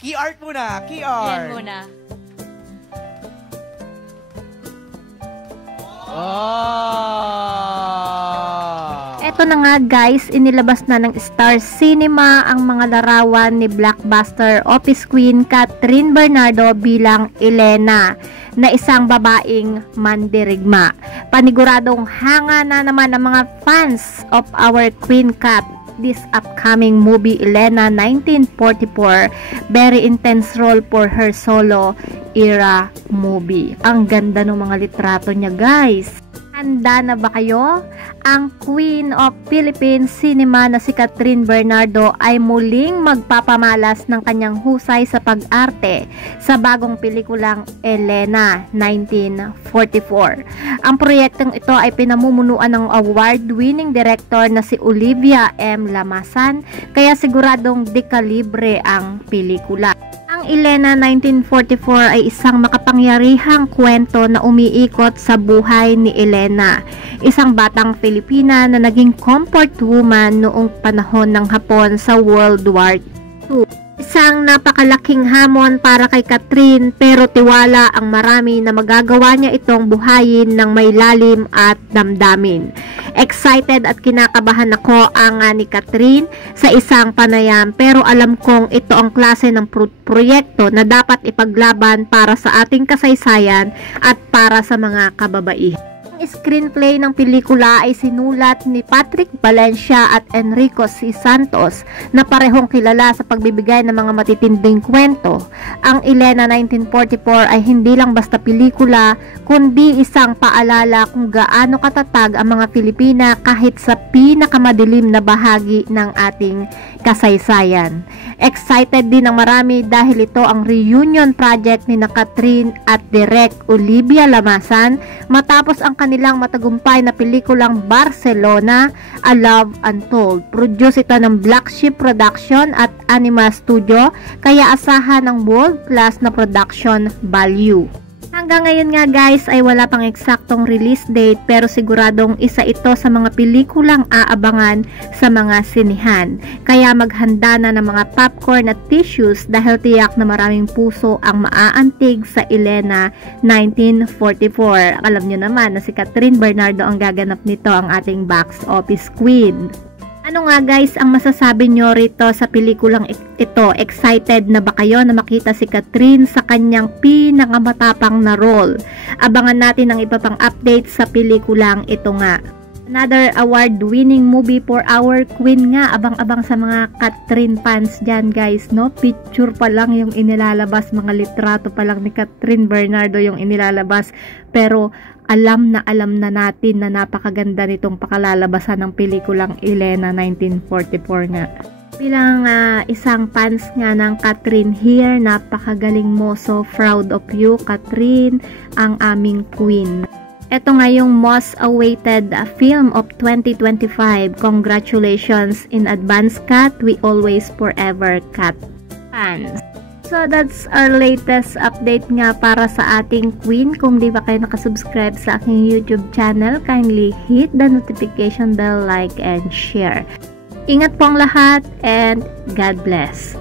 Key art muna, key Yan art. muna. Oh! Eto na nga guys, inilabas na ng Star Cinema ang mga larawan ni blockbuster office queen Catherine Bernardo bilang Elena, na isang babaeng mandirigma. Paniguradong hanga na naman ang mga fans of our Queen Cat this upcoming movie Elena 1944. Very intense role for her solo era movie. Ang ganda ng mga litrato niya guys. Handa na ba kayo? Ang Queen of Philippine Cinema na si Catherine Bernardo ay muling magpapamalas ng kanyang husay sa pag-arte sa bagong pelikulang Elena 1944. Ang proyektong ito ay pinamumunuan ng award-winning director na si Olivia M. Lamasan, kaya siguradong dekalibre ang pelikula. Ang Elena 1944 ay isang makapangyarihang kwento na umiikot sa buhay ni Elena, isang batang Filipina na naging comfort woman noong panahon ng Hapon sa World War II. Isang napakalaking hamon para kay Catherine, pero tiwala ang marami na magagawa niya itong buhayin ng may lalim at damdamin. Excited at kinakabahan ako ni Catherine sa isang panayam, pero alam kong ito ang klase ng proyekto na dapat ipaglaban para sa ating kasaysayan at para sa mga kababaihan. Ang screenplay ng pelikula ay sinulat ni Patrick Valencia at Enrico C. Santos, na parehong kilala sa pagbibigay ng mga matitinding kwento. Ang Elena 1944 ay hindi lang basta pelikula, kundi isang paalala kung gaano katatag ang mga Pilipina kahit sa pinakamadilim na bahagi ng ating kasaysayan. Excited din ang marami dahil ito ang reunion project ni Catherine at Direk Olivia Lamasan matapos ang kanilang matagumpay na pelikulang Barcelona, A Love Untold. Produce ito ng Black Sheep Production at Anima Studio, kaya asahan ng world-class na production value. Hanggang ngayon nga guys ay wala pang eksaktong release date, pero siguradong isa ito sa mga pelikulang aabangan sa mga sinihan. Kaya maghanda na ng mga popcorn at tissues dahil tiyak na maraming puso ang maaantig sa Elena 1944. Alam nyo naman na si Catherine Bernardo ang gaganap nito, ang ating box office queen. Ano nga guys ang masasabi nyo rito sa pelikulang ito? Excited na ba kayo na makita si Catherine sa kanyang pinakamatapang na role? Abangan natin ang iba pang updates sa pelikulang ito nga. Another award-winning movie for our queen nga. Abang-abang sa mga Catherine fans dyan guys, no? Picture pa lang yung inilalabas, mga litrato pa lang ni Catherine Bernardo yung inilalabas. Pero alam na natin na napakaganda nitong pakalalabasan ng pelikulang Elena 1944 nga. Bilang isang fans nga ng Catherine here, napakagaling mo. So proud of you Catherine, ang aming queen. Ito nga yung most awaited film of 2025. Congratulations in advance Cat, we always forever Cat fans. So that's our latest update nga para sa ating queen. Kung di ba kayo nakasubscribe sa aking YouTube channel, kindly hit the notification bell, like and share. Ingat po ang lahat and God bless.